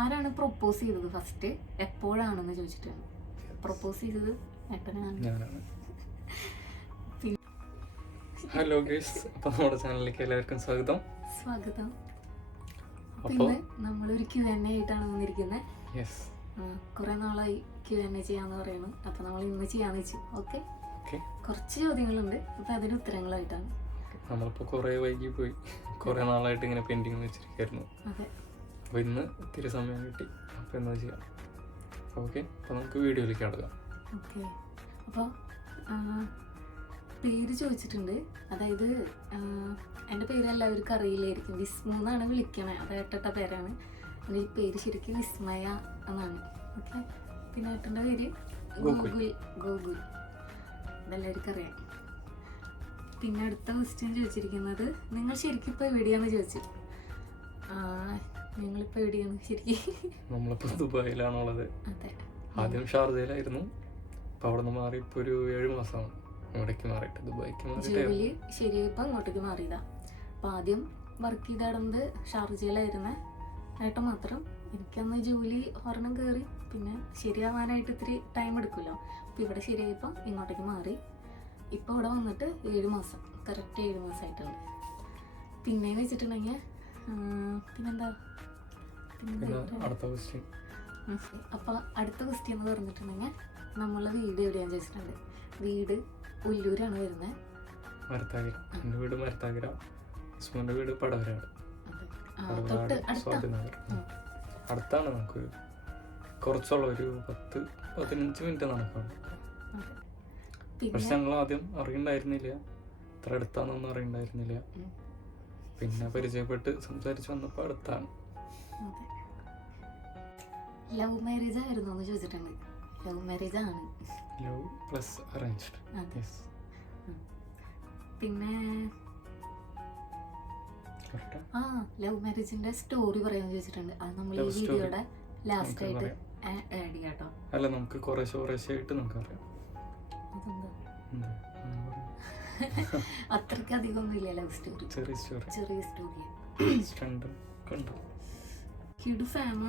ആരാണ് പ്രൊപ്പോസ് ചെയ്തത് ഫസ്റ്റ്, എപ്പോഴാണെന്ന് ചോദിച്ചിട്ടാണ്. പ്രൊപ്പോസ് ചെയ്തത് ഏട്ടനാണ്. ഞാനാണ്. ഹലോ ഗൈസ്, അപ്പോൾ നമ്മുടെ ചാനലിലേക്ക് എല്ലാവർക്കും സ്വാഗതം. സ്വാഗതം. അപ്പോൾ പിന്നെ നമ്മളൊരു Q&A ആയിട്ടാണ് വന്നിരിക്കുന്നത്. യെസ്, കുറെ നാളായി Q&A ചെയ്യാന്ന് പറയുന്നു. അപ്പൊ നമ്മൾ ഇന്ന് ചെയ്യാന്ന് വെച്ചു. Okay, okay. കുറച്ച് ചോദ്യങ്ങളുണ്ട്, അപ്പൊ അതിന് ഉത്തരങ്ങളായിട്ടാണ്. നമ്മളിപ്പോൾ കുറേ വൈകി പോയി, കുറേ നാളായിട്ട് ഇങ്ങനെ പെൻഡിങ് വെച്ചിരിക്കുകയായിരുന്നു. അതെ, അപ്പോൾ ഇന്ന് ഒത്തിരി സമയം കിട്ടി. അപ്പോൾ എന്താ ചെയ്യാം? ഓക്കെ, അപ്പോൾ നമുക്ക് വീഡിയോയിലേക്ക് കടക്കാം. ഓക്കെ. അപ്പോൾ പേര് ചോദിച്ചിട്ടുണ്ട്. അതായത് എൻ്റെ പേര് എല്ലാവർക്കും അറിയില്ലായിരിക്കും. വിസ്മു എന്നാണ് വിളിക്കണേ, അത് ഏട്ടട്ട പേരാണ്. എൻ്റെ പേര് ശരിക്കും വിസ്മയ എന്നാണ്. ഓക്കെ. പിന്നെ ഏട്ടൻ്റെ പേര് ഗോകുൽ. അതെല്ലാവർക്കും അറിയാം. പിന്നെ അടുത്ത ക്വസ്റ്റ്യൻ ചോദിച്ചിരിക്കുന്നത്, നിങ്ങൾ ശരിക്കും ഇപ്പോൾ എവിടെയാണെന്ന് ചോദിച്ചു. ഞങ്ങളിപ്പോൾ എവിടെയാണ് ശരിക്കും? നമ്മളിപ്പോൾ ദുബായിലാണുള്ളത്. അതെ, ആദ്യം ഷാർജയിലായിരുന്നു. അപ്പോൾ അവിടെ നിന്ന് മാറി ഇപ്പോൾ ഒരു 7 മാസമാണ് ഇവിടേക്ക് മാറിയിട്ട്, ദുബായിക്ക് മാറിയിട്ട്. ജോലി ശരിയായപ്പോൾ അങ്ങോട്ടേക്ക് മാറിയതാ. അപ്പോൾ ആദ്യം വർക്ക് ചെയ്ത് നടന്നത് ഷാർജയിലായിരുന്നേ, ഏട്ടൻ മാത്രം. എനിക്കന്ന് ജോലി ഒരെണ്ണം കയറി, പിന്നെ ശരിയാവാനായിട്ട് ഇത്തിരി ടൈം എടുക്കുമല്ലോ. അപ്പോൾ ഇവിടെ ശരിയായപ്പോൾ ഇങ്ങോട്ടേക്ക് മാറി. ഇപ്പോൾ ഇവിടെ വന്നിട്ട് 7 മാസം, കറക്റ്റ് 7 മാസമായിട്ടുണ്ട്. പിന്നെ വെച്ചിട്ടുണ്ടെങ്കിൽ പിന്നെന്താ അടുത്ത ക്വസ്റ്റ്യൻ. അപ്പോൾ അടുത്ത ക്വസ്റ്റ്യൻ എന്ന് പറഞ്ഞിട്ടുണ്ടെങ്കിൽ, നമ്മളെ വീട് എവിടെയാണെന്ന് ചോദിച്ചിട്ടുണ്ട്. വീട് ഉല്ലൂരാണ് വരുന്നത്. മരത്താകര. എൻ്റെ വീട് മരത്താകര, ഉസ്മാൻ്റെ വീട് പടവരാട്. തൊട്ട് സ്വാതിനഗർ. അടുത്താണ്. നമുക്ക് കുറച്ചുള്ള ഒരു 10-15 മിനിറ്റ് നടക്കണം. പക്ഷെ ഞങ്ങൾ ആദ്യം അറിയണ്ടായിരുന്നില്ല, ഇത്ര അടുത്താണെന്നൊന്നും അറിയണ്ടായിരുന്നില്ല. പിന്നെ പരിചയപ്പെട്ട് സംസാരിച്ച് വന്നപ്പോൾ അടുത്താണ്. ലവ് മാരേജ് ആയിരുന്നു എന്ന് ചോദിച്ചിട്ടുണ്ട്. ലവ് മാരേജ് ആണ്. Love plus arranged. യെസ്. പിന്നെ ലവ് മാരേജിന്റെ സ്റ്റോറി പറയാന്ന് ചോദിച്ചിട്ടുണ്ട്. അത് നമ്മൾ ഈ വീഡിയോയുടെ ലാസ്റ്റ് ആയിട്ട് ആഡ് ചെയ്യാം കേട്ടോ. അല്ല, നമുക്ക് കുറേശ്ശെ നമുക്കറിയാം. അത്രയ്ക്ക് അധികം ഒന്നുമില്ല ലവ് സ്റ്റോറി, ചെറിയ സ്റ്റോറി. കിഡു ഫാമ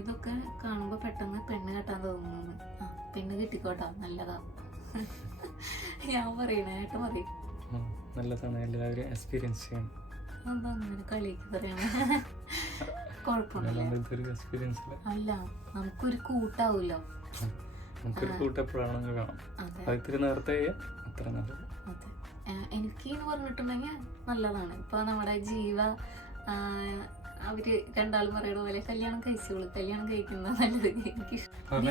ഇതൊക്കെ കാണുമ്പോൾ പെട്ടെന്ന് പെണ്ണ് കെട്ടാൻ തോന്നുന്നു. പെണ്ണ് കിട്ടിക്കോട്ടാ, നല്ലതാ. ഞാൻ പറയണേ, ഏട്ടൻ പറയും നല്ലതാണ്, എല്ലാവരും എക്സ്പീരിയൻസ് ചെയ്യണം. എന്താ അങ്ങനെ കളിക്ക് പറയണ? കുഴപ്പമില്ല. അല്ല, നമുക്കൊരു കൂട്ടാവൂല്ലോ. നമുക്കൊരു കൂട്ട് എപ്പോഴാണെങ്കിലും വേണം. അതിത്തിരി നേരത്തെ അത്ര നല്ലത്. അതെ, എനിക്ക് എന്ന് പറഞ്ഞിട്ടുണ്ടെങ്കിൽ നല്ലതാണ്. ഇപ്പൊ നമ്മുടെ ജീവ അവര് രണ്ടാളും പറയണ പോലെ കല്യാണം കഴിച്ചോളൂ, കല്യാണം കഴിക്കുന്നത് നല്ലത്. എനിക്ക്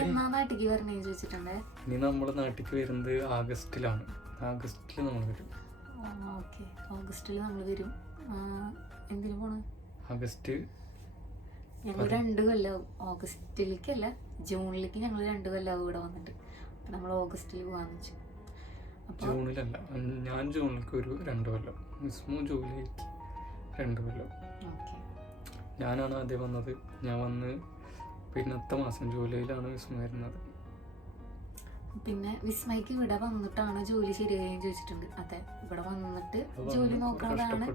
എന്നാ നാട്ടിക്ക് വരണേന്ന് ചോദിച്ചിട്ടുണ്ടേ. ഇനി നമ്മള് നാട്ടിക്ക് വരുന്നത് ആഗസ്റ്റിലാണ്. ആഗസ്റ്റില് നമ്മൾ വരും. ഓക്കെ, ഓഗസ്റ്റില് നമ്മൾ വരും. എന്തിനു പോണ്? ആഗസ്റ്റ്. ഞങ്ങൾ 2 കൊല്ലം, ഓഗസ്റ്റിലേക്കല്ല ജൂണിലേക്ക് ഞങ്ങൾ 2 കൊല്ലം ഇവിടെ വന്നിട്ട്. അപ്പം നമ്മൾ ഓഗസ്റ്റിൽ പോകാന്ന് വെച്ചു. ജൂണിലല്ല, ഞാൻ ജൂണിലേക്ക് ഒരു 2 കൊല്ലം, വിസ്മു ജൂലൈക്ക് 2 കൊല്ലം. ഞാനാണ് ആദ്യം വന്നത്. ഞാൻ വന്ന് പിന്നത്തെ മാസം ജൂലൈയിലാണ് വിസ്മു വരുന്നത്. പിന്നെ വിസ്മയ്ക്ക് ഇവിടെ വന്നിട്ടാണ് ജോലി ശരിയായും ചോദിച്ചിട്ടുണ്ട്. അതെ, ഇവിടെ വന്നിട്ട് ജോലി നോക്കുന്നതാണ്.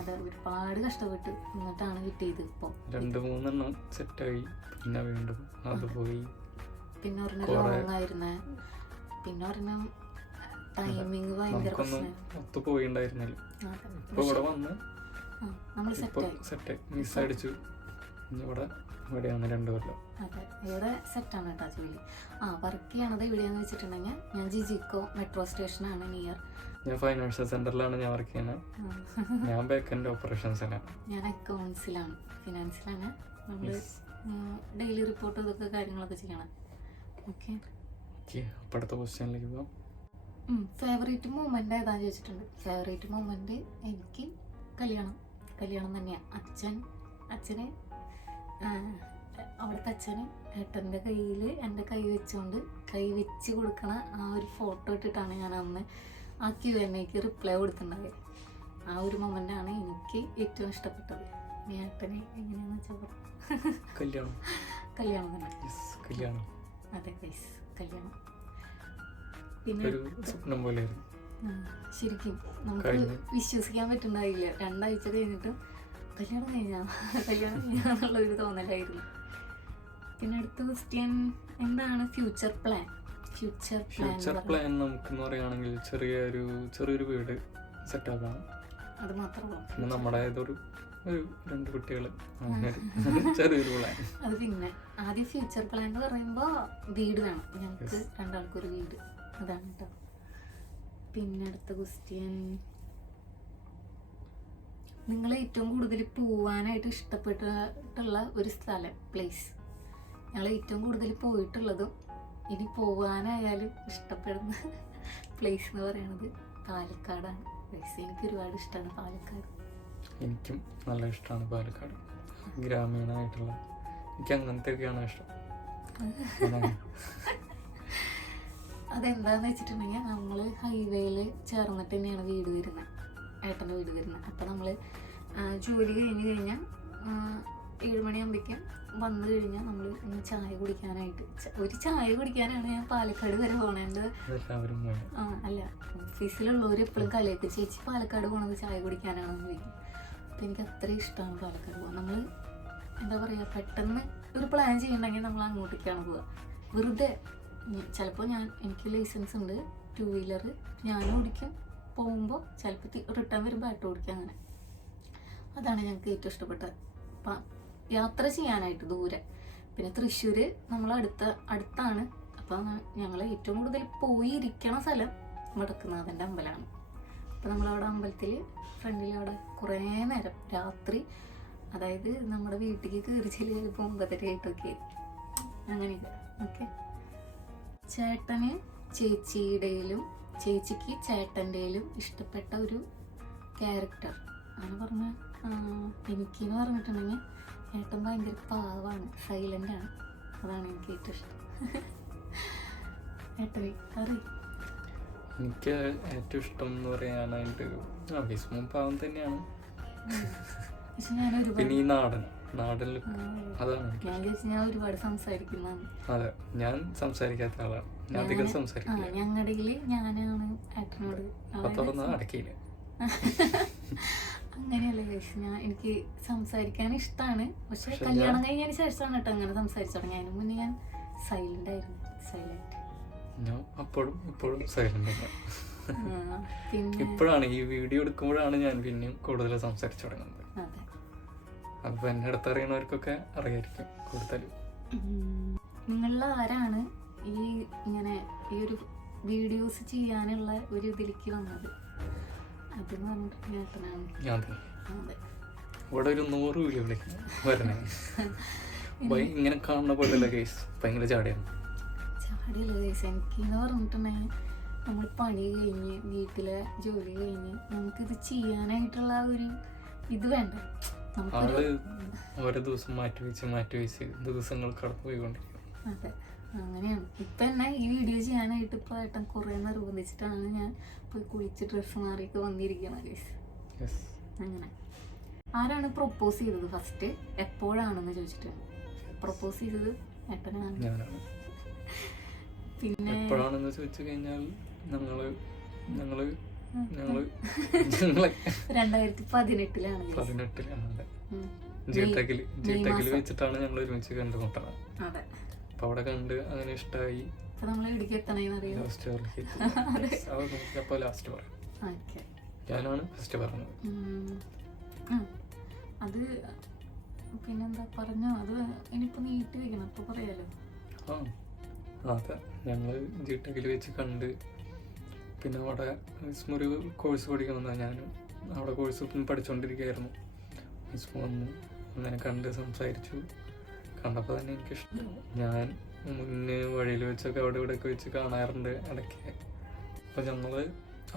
അതെ, ഒരുപാട് കഷ്ടപ്പെട്ട് എന്നിട്ടാണ് കിട്ടിയത്. ഇപ്പൊ 2-3 സെറ്റായി, പിന്നെ വീണ്ടും അത് പോയി. പിന്നെ ഒരെണ്ണം ലോങ് ആയിരുന്നേ, പിന്നെ ഒരെണ്ണം ടൈമിങ് ഭയങ്കര ഒത്തു പോയിണ്ടായിരുന്നില്ല. ഇപ്പൊ ഇവിടെ വന്ന് നമ്മൾ സെറ്റായി, മിസ് അടിച്ചു. ഇവിടെയാണ് 2 കൊല്ലം. അതെ, ഇവിടെ സെറ്റാണ് കേട്ടോ ജോലി. വർക്ക് ചെയ്യണത് എവിടെയാന്ന് വെച്ചിട്ടുണ്ടെങ്കിൽ, ഞാൻ ജിജിക്കോ മെട്രോ സ്റ്റേഷനാണ് നിയർ. ഞാൻ ഫൈനാൻഷ്യൽ സെന്ററിലാണ് ഞാൻ വർക്ക് ചെയ്യുന്നത്. ഞാൻ ബാക്ക്-എൻഡ് ഓപ്പറേഷൻസിലാണ്. ഞാൻ അക്കൗണ്ട്സിലാണ്, ഫിനാൻസിലാണ്. നമ്മള് ഡെയിലി റിപ്പോർട്ട് ഇതൊക്കെ കാര്യങ്ങളൊക്കെ ചെയ്യണം. ഓക്കെ. അപ്പോൾ അടുത്ത ക്വസ്റ്റ്യനിലേക്ക് പോകാം. ഫേവറേറ്റ് മൂമെന്റ് ഏതാന്ന് ചോദിച്ചിട്ടുണ്ട്. ഫേവറേറ്റ് മൂമെന്റ് എനിക്ക് കല്യാണം തന്നെയാണ്. അച്ഛന് അവിടുത്തെ അച്ഛന് ഏട്ടൻ്റെ കയ്യിൽ എൻ്റെ കൈ വെച്ച് കൊടുക്കണ ആ ഒരു ഫോട്ടോ ഇട്ടിട്ടാണ് ഞാൻ അന്ന് ആ Q&Aക്ക് റിപ്ലൈ കൊടുത്തിട്ടുണ്ടായത്. ആ ഒരു മൊമെൻ്റാണ് എനിക്ക് ഏറ്റവും ഇഷ്ടപ്പെട്ടത്. ഏട്ടനെ എങ്ങനെയാണെന്ന് വെച്ചാൽ കല്യാണം തന്നെ. അതെ ഗൈസ്, കല്യാണം. പിന്നെ ശരിക്കും നമുക്ക് വിശ്വസിക്കാൻ പറ്റുന്നതായില്ല. 2 ആഴ്ച കഴിഞ്ഞിട്ട് കല്യാണം കഴിഞ്ഞാന്നുള്ളൊരു തോന്നലായിരുന്നു. പിന്നെ അടുത്ത ക്വസ്റ്റ്യൻ, എന്താണ് ഫ്യൂച്ചർ പ്ലാൻ? ഫ്യൂച്ചർ പ്ലാൻ നമുക്കെന്ന് പറയുകയാണെങ്കിൽ ചെറിയൊരു വീട് സെറ്റാക്കണം. അത് മാത്രമേ പിന്നെ നമ്മുടെ ഒരു 2 കുട്ടികൾ, ചെറിയൊരു പ്ലാൻ. അത് പിന്നെ ആദ്യം ഫ്യൂച്ചർ പ്ലാൻ എന്ന് പറയുമ്പോൾ വീട് വേണം ഞങ്ങൾക്ക്, രണ്ടാൾക്കൊരു വീട്. അതാണ് കേട്ടോ. പിന്നെ അടുത്ത ക്വസ്റ്റ്യൻ, നിങ്ങൾ ഏറ്റവും കൂടുതൽ പോവാനായിട്ട് ഇഷ്ടപ്പെട്ടിട്ടുള്ള ഒരു സ്ഥലം, പ്ലേസ്? ഞങ്ങൾ ഏറ്റവും കൂടുതൽ പോയിട്ടുള്ളതും ഇനി പോവാനായാലും ഇഷ്ടപ്പെടുന്ന പ്ലേസ് എന്ന് പറയുന്നത് പാലക്കാടാണ്. എനിക്ക് ഒരുപാട് ഇഷ്ടമാണ് പാലക്കാട്. എനിക്കും നല്ല ഇഷ്ടമാണ് പാലക്കാട്. ഗ്രാമീണമായിട്ടുള്ള എനിക്ക് അങ്ങനത്തെയൊക്കെയാണ് ഇഷ്ടം. അതെന്താന്ന് വെച്ചിട്ടുണ്ടെങ്കിൽ നമ്മൾ ഹൈവേയിൽ ചേർന്നിട്ട് തന്നെയാണ് വീട് വരുന്നത്, ഏട്ടൻ്റെ വീട് വരുന്നത്. അപ്പം നമ്മൾ ജോലി കഴിഞ്ഞ് കഴിഞ്ഞാൽ 7 മണിയാകുമ്പോഴേക്കും വന്നു കഴിഞ്ഞാൽ നമ്മൾ ഇന്ന് ചായ കുടിക്കാനായിട്ട്, ഒരു ചായ കുടിക്കാനാണ് ഞാൻ പാലക്കാട് വരെ പോകേണ്ടത്. അല്ല, ഓഫീസിലുള്ളവർ എപ്പോഴും കളിയൊക്കെ, ചേച്ചി പാലക്കാട് പോകണത് ചായ കുടിക്കാനാണെന്ന് ചോദിക്കും. അപ്പം എനിക്ക് അത്രയും ഇഷ്ടമാണ് പാലക്കാട് പോകാൻ. നമ്മൾ എന്താ പറയുക, പെട്ടെന്ന് ഒരു പ്ലാൻ ചെയ്യണമെങ്കിൽ നമ്മൾ അങ്ങോട്ടേക്കാണ് പോവുക. വെറുതെ ചിലപ്പോൾ എനിക്ക് ലൈസൻസ് ഉണ്ട്, 2 വീലർ ഞാനും ഓടിക്കും. പോകുമ്പോൾ ചിലപ്പോൾ റിട്ടേൺ വരുമ്പോൾ ആയിട്ട് ഓടിക്കും. അങ്ങനെ അതാണ് ഞങ്ങൾക്ക് ഏറ്റവും ഇഷ്ടപ്പെട്ടത്. യാത്ര ചെയ്യാനായിട്ട് ദൂരെ. പിന്നെ തൃശ്ശൂർ നമ്മൾ അടുത്താണ്. അപ്പം ഞങ്ങൾ ഏറ്റവും കൂടുതൽ പോയിരിക്കണ സ്ഥലം വടക്കുന്നാഥൻ്റെ അമ്പലമാണ്. അപ്പം നമ്മളവിടെ അമ്പലത്തിൽ ഫ്രണ്ടിൽ അവിടെ കുറേ നേരം രാത്രി, അതായത് നമ്മുടെ വീട്ടിലേക്ക് കയറി ചിലപ്പോൾ 9:30 ആയിട്ടൊക്കെ അങ്ങനെയൊക്കെ. ഓക്കെ, ചേട്ടന് ചേച്ചിയുടെയിലും ചേച്ചിക്ക് ചേട്ടൻ്റെയിലും ഇഷ്ടപ്പെട്ട ഒരു ക്യാരക്ടർ ആണ് പറഞ്ഞ. എനിക്കെന്ന് പറഞ്ഞിട്ടുണ്ടെങ്കിൽ ഏട്ടൻ ഭയങ്കര പാവാണ്, സൈലൻ്റാണ്. അതാണ് എനിക്ക് ഏറ്റവും ഇഷ്ടം. ഏട്ടന് എനിക്ക് ഏറ്റവും ഇഷ്ടം എന്ന് പറയാനായിട്ട് വിസ്മം പാവം തന്നെയാണ്. പിന്നെ ഈ നാടൻ അതാണ് ഞാൻ ഒരുപാട് സംസാരിക്കുന്നതാണ്. അതെ, ഞാൻ സംസാരിക്കാത്ത ആളാണ്. ഞാൻ അധികം സംസാരിക്കില്ല. ഞങ്ങളുടെ ഞാനാണ് ഏട്ടനോട് അടക്കിയില്ല. അങ്ങനെയല്ല ചേച്ചി, എനിക്ക് സംസാരിക്കാൻ ഇഷ്ടമാണ്. പക്ഷെ കല്യാണം കഴിഞ്ഞതിന് ശേഷമാണ് കേട്ടോ അങ്ങനെ സംസാരിച്ചു തുടങ്ങി. അതിന് മുന്നേ ഞാൻ സൈലന്റ് ആയിരുന്നു. ഞാൻ ഇപ്പോഴും സൈലന്റ്. ഇപ്പോഴാണ് ഈ വീഡിയോ എടുക്കുമ്പോഴാണ് ഞാൻ പിന്നെയും കൂടുതൽ സംസാരിച്ചു തുടങ്ങുന്നത്. അപ്പൊ എന്നെ അടുത്തറിയണവർക്കൊക്കെ അറിയായിരിക്കും കൂടുതൽ. നിങ്ങളിൽ ആരാണ് ഇങ്ങനെ ഈ ഒരു വീഡിയോസ് ചെയ്യാനുള്ള ഒരു ഇതിലേക്ക് വന്നത്? അതെന്ന് പറഞ്ഞിട്ട് ഞാൻ ഇവിടെ ഒരു 100 വീഡിയോ വരണേ ഇങ്ങനെ കാണുന്ന പോലെയല്ല കേസ്. ഭയങ്കര ചാടിയല്ല കേസ്. എനിക്കെന്ന് പറഞ്ഞിട്ടുണ്ടെങ്കിൽ നമ്മൾ പണി കഴിഞ്ഞ് വീട്ടിലെ ജോലി കഴിഞ്ഞ് നമുക്കിത് ചെയ്യാനായിട്ടുള്ള ഒരു ഇത് വേണ്ട. ആള് ഓരോ ദിവസം മാറ്റി വെച്ച് ദിവസങ്ങൾ കടന്നു പോയിക്കൊണ്ടിരിക്കും. അതെ, അങ്ങനെയാണ്. ഇപ്പം തന്നെ ഈ വീഡിയോ ചെയ്യാനായിട്ട് ഇപ്പോൾ ഏട്ടൻ കുറേ നിർബന്ധിച്ചിട്ടാണ് ഞാൻ പോയി കുളിച്ച് ഡ്രസ്സ് മാറിയൊക്കെ വന്നിരിക്കുന്നത് ഗൈസ്. അങ്ങനെ ആരാണ് പ്രൊപ്പോസ് ചെയ്തത് ഫസ്റ്റ്, എപ്പോഴാണെന്ന് ചോദിച്ചിട്ട്? പ്രൊപ്പോസ് ചെയ്തത് ഏട്ടനാണ്. പിന്നെ എപ്പോഴാണെന്ന് ചോദിച്ചു കഴിഞ്ഞാൽ ഞങ്ങള് 2018-ലാണ്. ജിടെക്കിൽ വെച്ചിട്ടാണ് ഞങ്ങൾ ഒരുമിച്ച് കണ്ടുമുട്ടത്. അപ്പൊ അവിടെ കണ്ട് അങ്ങനെ ഇഷ്ടമായി. ഞാനാണ് ഫസ്റ്റ് പറഞ്ഞത്. അത് പിന്നെന്താ പറഞ്ഞോ, അത് ഇനിയിപ്പോ നീട്ടി വെക്കണം, അപ്പൊ പറയാലോ. അതെ, ഞങ്ങൾ ജിടെക്കിൽ വെച്ച് കണ്ട്. പിന്നെ അവിടെ ഒരു കോഴ്സ് പഠിക്കണമെന്നാണ്. ഞാൻ അവിടെ കോഴ്സ് പഠിച്ചുകൊണ്ടിരിക്കുകയായിരുന്നു. വിസ്മ വന്നു, അങ്ങനെ കണ്ട് സംസാരിച്ചു. കണ്ടപ്പോൾ തന്നെ എനിക്കിഷ്ടം. ഞാൻ മുന്നേ വഴിയിൽ വെച്ചൊക്കെ അവിടെ ഇവിടെയൊക്കെ വെച്ച് കാണാറുണ്ട് ഇടയ്ക്ക്. അപ്പം ഞങ്ങൾ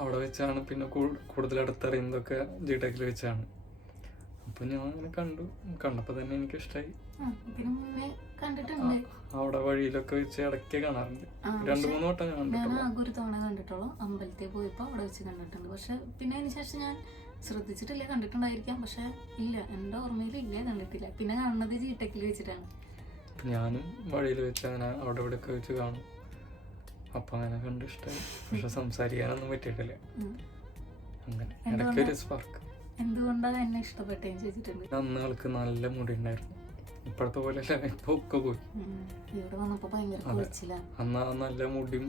അവിടെ വെച്ചാണ് പിന്നെ കൂടുതൽ അടുത്തറിയുന്നതൊക്കെ ജിടെക്കിൽ വെച്ചാണ്. അപ്പം ഞാൻ അങ്ങനെ കണ്ടപ്പോൾ തന്നെ എനിക്കിഷ്ടമായി. അവിടെ വഴിയിലൊക്കെ വെച്ച് ഇടയ്ക്ക് കാണാറുണ്ട്. 2-3 വട്ടം ഞാൻ ആകെ ഒരു തവണ കണ്ടിട്ടുള്ളൂ. അമ്പലത്തിൽ പോയപ്പോൾ അവിടെ വെച്ച് കണ്ടിട്ടുണ്ട്. പക്ഷെ പിന്നെ അതിന് ശേഷം ഞാൻ ശ്രദ്ധിച്ചിട്ടില്ല. കണ്ടിട്ടുണ്ടായിരിക്കാം, പക്ഷെ ഇല്ല, എൻ്റെ ഓർമ്മയിൽ ഇല്ല, കണ്ടിട്ടില്ല. പിന്നെ കാണുന്നത് ജിടെക്കിൽ വെച്ചിട്ടാണ്. ഞാനും വഴിയിൽ വെച്ച് അങ്ങനെ അവിടെ ഇവിടെയൊക്കെ വെച്ച് കാണും. അപ്പം അങ്ങനെ കണ്ട് ഇഷ്ടമായി. പക്ഷെ സംസാരിക്കാനൊന്നും പറ്റിയിട്ടില്ല. അങ്ങനെ ഇടയ്ക്കൊരു സ്പാർക്ക്. എന്തുകൊണ്ടാണ് എന്നെ ഇഷ്ടപ്പെട്ടതെന്ന് ചോദിച്ചിട്ടുണ്ട്. അന്ന് ആൾക്ക് നല്ല മുടി ഉണ്ടായിരുന്നു, ഇപ്പോഴത്തെ പോലെ അല്ല, ഇപ്പൊ ഒക്കെ പോയി. ഇവിടെ വന്നപ്പോ ഭയങ്കര കുളിച്ചില്ല. അന്ന് ആ നല്ല മുടിയും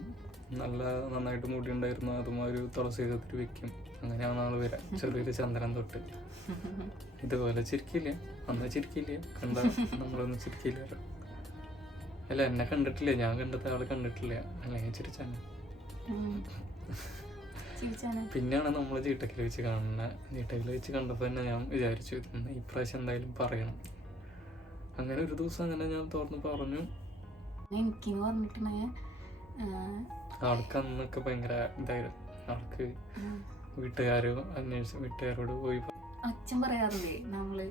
നന്നായിട്ട് മുടി ഉണ്ടായിരുന്നു, അതും ഒരു തുളസി കത്തിരി വെക്കും, അങ്ങനെയാണ് ആള് വരാം. ചെറിയൊരു ചന്ദനം തൊട്ട് ഇതുപോലെ ചിരിക്കില്ല, അന്ന് ചിരിക്കില്ല, കണ്ട നമ്മളൊന്നും ചിരിക്കില്ലല്ലോ. അല്ല, എന്നെ കണ്ടിട്ടില്ല, ഞാൻ കണ്ടത് ആള് കണ്ടിട്ടില്ല, അല്ലെങ്കിൽ ചിരിച്ചാണ്. പിന്നെയാണ് നമ്മൾ ജീട്ടക്കിൽ വെച്ച് കാണുന്നത്. ജീട്ടക്കിൽ വെച്ച് കണ്ടപ്പോൾ തന്നെ ഞാൻ വിചാരിച്ചു ഈ പ്രാവശ്യം എന്തായാലും പറയണം. അങ്ങനെ ഒരു ദിവസം അങ്ങനെ ഞാൻ തുറന്ന് പറഞ്ഞു. എനിക്ക് പറഞ്ഞിട്ടുണ്ടെങ്കിൽ ആൾക്ക് അന്നൊക്കെ ഭയങ്കര ഇതായിരുന്നു. ആൾക്ക് വീട്ടുകാരോട് പോയി അച്ഛൻ പറയാറില്ലേ, നമ്മള്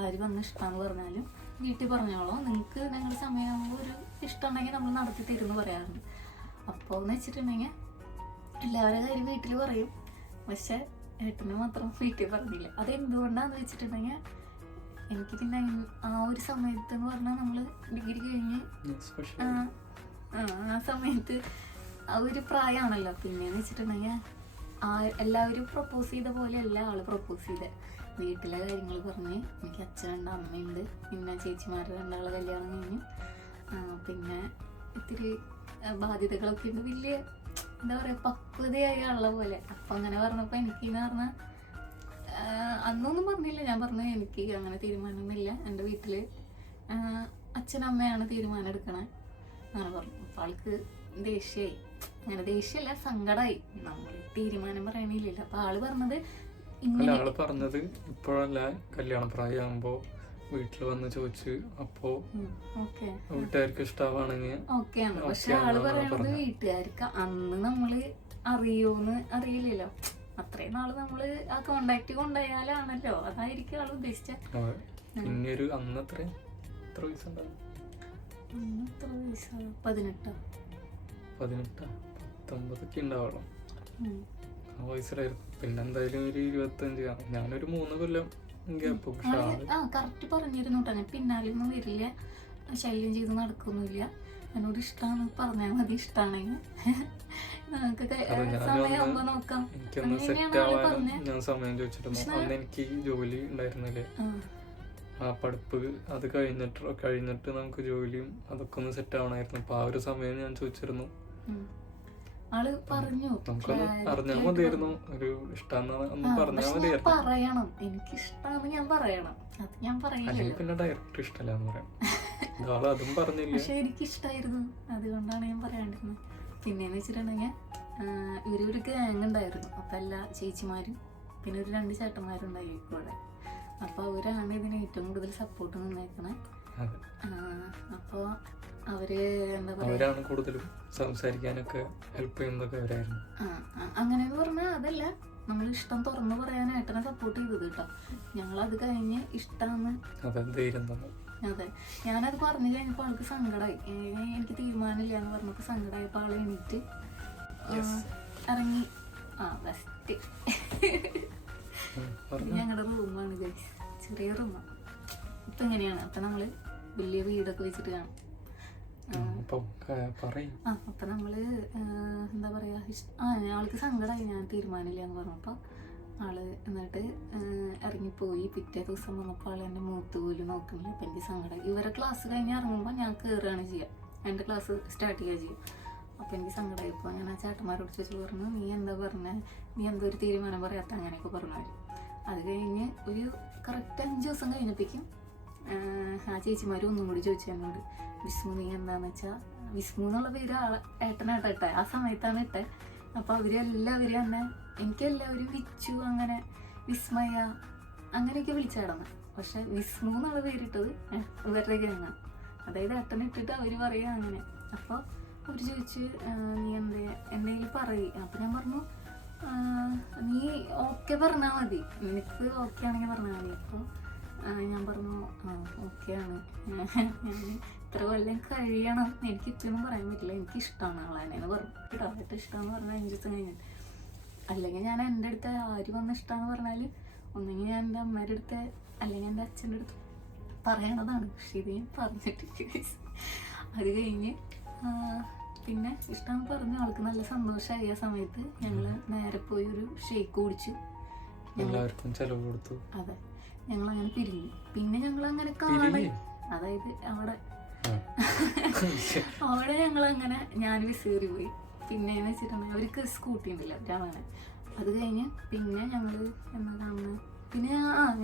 ആര് വന്ന് ഇഷ്ടമാന്ന് പറഞ്ഞാലും വീട്ടിൽ പറഞ്ഞോളോ, നിങ്ങൾക്ക് നിങ്ങളുടെ സമയമാകുമ്പോൾ ഒരു ഇഷ്ടമുണ്ടെങ്കിൽ നമ്മൾ നടത്തി തരുമെന്ന് പറയാറുണ്ട്. അപ്പോൾ എന്ന് വെച്ചിട്ടുണ്ടെങ്കിൽ എല്ലാവരുടെ കാര്യം വീട്ടിൽ പറയും, പക്ഷെ ഏട്ടന് മാത്രം വീട്ടിൽ പറഞ്ഞില്ല. അതെന്തുകൊണ്ടാന്ന് വെച്ചിട്ടുണ്ടെങ്കിൽ എനിക്ക് പിന്നെ ആ ഒരു സമയത്ത് എന്ന് പറഞ്ഞാൽ നമ്മൾ ഡിഗ്രി കഴിഞ്ഞ് ആ സമയത്ത് ആ ഒരു പ്രായമാണല്ലോ. പിന്നെയെന്ന് വെച്ചിട്ടുണ്ടെങ്കിൽ എല്ലാവരും പ്രപ്പോസ് ചെയ്ത പോലെയല്ല ആള് പ്രപ്പോസ് ചെയ്തത്. വീട്ടിലെ കാര്യങ്ങൾ പറഞ്ഞ് എനിക്ക് അച്ഛനുണ്ട്, അമ്മയുണ്ട്, പിന്നെ ചേച്ചിമാരുടെ രണ്ടാളെ കല്യാണം കഴിഞ്ഞു, പിന്നെ ഇത്തിരി ബാധ്യതകളൊക്കെ ഉണ്ട്, വലിയ എന്താ പറയുക പക്വതയായ ആളുടെ പോലെ. അപ്പം അങ്ങനെ പറഞ്ഞപ്പോൾ എനിക്കെന്ന് പറഞ്ഞാൽ അന്നൊന്നും പറഞ്ഞില്ല. ഞാൻ പറഞ്ഞു എനിക്ക് അങ്ങനെ തീരുമാനമൊന്നുമില്ല, എൻ്റെ വീട്ടിൽ അച്ഛനമ്മയാണ് തീരുമാനം എടുക്കണേ അങ്ങനെ പറഞ്ഞു. അപ്പം ആൾക്ക് ദേഷ്യമായി, അങ്ങനെ ദേഷ്യമല്ല സങ്കടമായി, നമ്മൾ തീരുമാനം പറയണില്ലല്ലോ. അപ്പം ആള് പറഞ്ഞത് ആള് പറഞ്ഞത് ഇപ്പോഴല്ല, കല്യാണ പ്രായമാകുമ്പോ വീട്ടിൽ വന്ന് ചോദിച്ച്, അപ്പോ വീട്ടുകാർക്ക് ഇഷ്ടമാണെങ്കിൽ ഓക്കെയാണ്. പക്ഷെ ആള് പറയണത് വീട്ടുകാർക്ക് അന്ന് നമ്മള് അറിയോന്ന് അറിയില്ലല്ലോ, അത്രയും നാള് നമ്മള് ആ കോണ്ടാക്ട് കൊണ്ടുപോയാലാണല്ലോ, അതായിരിക്കും ആള് ഉദ്ദേശിച്ച. പിന്നൊരു അന്നത്ര എത്ര വയസ്സുണ്ടാവും? 18 19 ഉണ്ടാവുള്ളൂ ആ വയസ്സിലായിരുന്നു. പിന്നെ എന്തായാലും ഒരു 25, ഞാനൊരു 3 കൊല്ലം ഗ്യാപ്പ്. കറക്റ്റ് പറഞ്ഞിരുന്നു കേട്ടോ, ഞാൻ പിന്നാലെയൊന്നും വരില്ല, ശല്യം ചെയ്ത് നടക്കൊന്നുമില്ല, എന്നോട് ഇഷ്ടമാണ് പറഞ്ഞാൽ മതി, ഇഷ്ടമാണെങ്കിൽ നമുക്ക് സമയമാകുമ്പോ നോക്കാം. എനിക്കൊന്ന് സെറ്റ് ആവാനും ഞാൻ സമയം ചോദിച്ചിരുന്നു. അന്ന് എനിക്ക് ജോലി ഉണ്ടായിരുന്നില്ലേ, ആ പഠിപ്പ് അത് കഴിഞ്ഞിട്ട് നമുക്ക് ജോലിയും അതൊക്കെ ഒന്ന് സെറ്റ് ആവണമായിരുന്നു. അപ്പൊ ആ ഒരു സമയം ഞാൻ ചോദിച്ചിരുന്നു. ആള് പറഞ്ഞു നമുക്കൊന്ന് അറിഞ്ഞാൽ മതിയായിരുന്നു, ഒരു ഇഷ്ടം പറഞ്ഞാൽ മതിയായിരുന്നു. പറയണം, എനിക്ക് ഇഷ്ടമാണെന്ന് ഞാൻ പറയണം, അത് ഞാൻ പറയില്ല. പിന്നെ ഡയറക്റ്റ് ഇഷ്ടമല്ലാന്ന് പറയാം. അതും പറഞ്ഞില്ല, പക്ഷെ എനിക്ക് ഇഷ്ടമായിരുന്നു, അതുകൊണ്ടാണ് ഞാൻ പറയാണ്ടിരുന്നത്. പിന്നെന്ന് വെച്ചിട്ടുണ്ടെങ്കിൽ ഇവരൊരു ഗ്യാങ് ഉണ്ടായിരുന്നു. അപ്പം എല്ലാ ചേച്ചിമാരും പിന്നെ ഒരു 2 ചേട്ടന്മാരും ഉണ്ടായി കൂടെ. അപ്പോൾ അവരാണ് ഇതിന് ഏറ്റവും കൂടുതൽ സപ്പോർട്ട് നിന്നേക്കണേ. അപ്പോൾ അവര് എന്താ പറയുക, കൂടുതലും സംസാരിക്കാനൊക്കെ ഹെൽപ്പ് ചെയ്യുന്നതൊക്കെ അവരായിരുന്നു. അങ്ങനെയെന്ന് പറഞ്ഞാൽ അതല്ല, നമ്മൾ ഇഷ്ടം തുറന്നു പറയാനായിട്ടാണ് സപ്പോർട്ട് ചെയ്തത് കേട്ടോ. ഞങ്ങളത് കഴിഞ്ഞ് ഇഷ്ടമാണ്. അതെ, ഞാനത് പറഞ്ഞു കഴിഞ്ഞപ്പോൾ ആൾക്ക് സങ്കടമായി, എനിക്ക് തീരുമാനമില്ല എന്ന് പറഞ്ഞപ്പോൾ സങ്കടമായപ്പോൾ ആൾ എണീറ്റ് ഇറങ്ങി. ബെസ്റ്റ്. ഞങ്ങളുടെ റൂമാണ് ഗൈസ്, ചെറിയ റൂമാണ്. ഇപ്പം എങ്ങനെയാണ്, അപ്പം നമ്മൾ വലിയ വീടൊക്കെ വെച്ചിട്ട് കാണും. അപ്പം നമ്മൾ എന്താ പറയുക, ആൾക്ക് സങ്കടമായി ഞാൻ തീരുമാനമില്ല എന്ന് പറഞ്ഞപ്പോൾ ആള് എന്നിട്ട് ഇറങ്ങിപ്പോയി. പിറ്റേ ദിവസം വന്നപ്പോൾ ആൾ എൻ്റെ മൂത്ത് പോലും നോക്കുന്നില്ല. അപ്പം എനിക്ക് സങ്കടം. ഇവരെ ക്ലാസ് കഴിഞ്ഞ് ഇറങ്ങുമ്പോൾ ഞാൻ കയറുകയാണ് ചെയ്യുക, എൻ്റെ ക്ലാസ് സ്റ്റാർട്ട് ചെയ്യുക ചെയ്യും. അപ്പോൾ എനിക്ക് സങ്കടമായി. ഇപ്പോൾ ഞാൻ ആ ചേട്ടന്മാരോട് ചോദിച്ചു പറഞ്ഞു, നീ എന്താ പറഞ്ഞത്, നീ എന്തോ ഒരു തീരുമാനം പറയാത്ത, അങ്ങനെയൊക്കെ പറഞ്ഞു. അത് കഴിഞ്ഞ് ഒരു കറക്റ്റ് 5 ദിവസം കഴിഞ്ഞപ്പോഴേക്കും ആ ചേച്ചിമാർ ഒന്നും കൂടി ചോദിച്ചു എന്നോട്, വിസ്മു നീ എന്താണെന്ന് വെച്ചാൽ, വിസ്മു എന്നുള്ള പേര് ഏട്ടനായിട്ട് ഇട്ടേ, ആ സമയത്താണ് ഇട്ടേ. അപ്പോൾ അവരെല്ലാവരും തന്നെ എനിക്കെല്ലാവരും വിച്ചു, അങ്ങനെ വിസ്മയ അങ്ങനെയൊക്കെ വിളിച്ചാടണം. പക്ഷെ വിസ്മു എന്നുള്ള പേരിട്ടത് ഇവരുടെ ഗ്യാങ്ങാണ്, അതായത് ഏട്ടനിട്ടിട്ട് അവർ പറയുക അങ്ങനെ. അപ്പോൾ അവർ ചോദിച്ച് നീ എന്തെങ്കിലും പറയും. അപ്പം ഞാൻ പറഞ്ഞു നീ ഓക്കെ പറഞ്ഞാൽ മതി, നിനക്ക് ഓക്കെ ആണെങ്കിൽ പറഞ്ഞാൽ മതി. അപ്പോൾ ഞാൻ പറഞ്ഞു ഓക്കെ ആണ്, ഞാൻ ഇത്ര കൊല്ലം കഴിയണം, എനിക്ക് ഇപ്പൊന്നും പറയാൻ പറ്റില്ല, എനിക്ക് ഇഷ്ടമാണ് ആളെന്ന് പറഞ്ഞു കേട്ടോ. ഏറ്റവും ഇഷ്ടമെന്ന് പറഞ്ഞാൽ 5 ദിവസം കഴിഞ്ഞിട്ട്. അല്ലെങ്കിൽ ഞാൻ എൻ്റെ അടുത്ത് ആര് വന്ന് ഇഷ്ടമാണെന്ന് പറഞ്ഞാൽ ഒന്നെങ്കിൽ ഞാൻ എൻ്റെ അമ്മയുടെ അടുത്ത് അല്ലെങ്കിൽ എൻ്റെ അച്ഛൻ്റെ അടുത്ത് പറയണതാണ്. പക്ഷെ ഇത് ഞാൻ പറഞ്ഞിട്ടില്ല. അത് കഴിഞ്ഞ് പിന്നെ ഇഷ്ടമെന്ന് പറഞ്ഞു. ആൾക്ക് നല്ല സന്തോഷമായി. ആ സമയത്ത് ഞങ്ങൾ നേരെ പോയി ഒരു ഷേക്ക് കുടിച്ചു. എല്ലാവർക്കും ചെലവ് കൊടുത്തു. അതെ, ഞങ്ങൾ അങ്ങനെ പിരിഞ്ഞു. പിന്നെ ഞങ്ങൾ അങ്ങനെ അതായത് അവിടെ ഞങ്ങൾ അങ്ങനെ ഞാൻ വിസേറി പോയി. പിന്നെ എന്ന് വെച്ചിട്ടുണ്ടെങ്കിൽ അവർക്ക് സ്കൂട്ടി ഉണ്ടല്ലോ രാമനെ. അത് കഴിഞ്ഞ് പിന്നെ ഞങ്ങൾ എന്താ കാണുന്നത്, പിന്നെ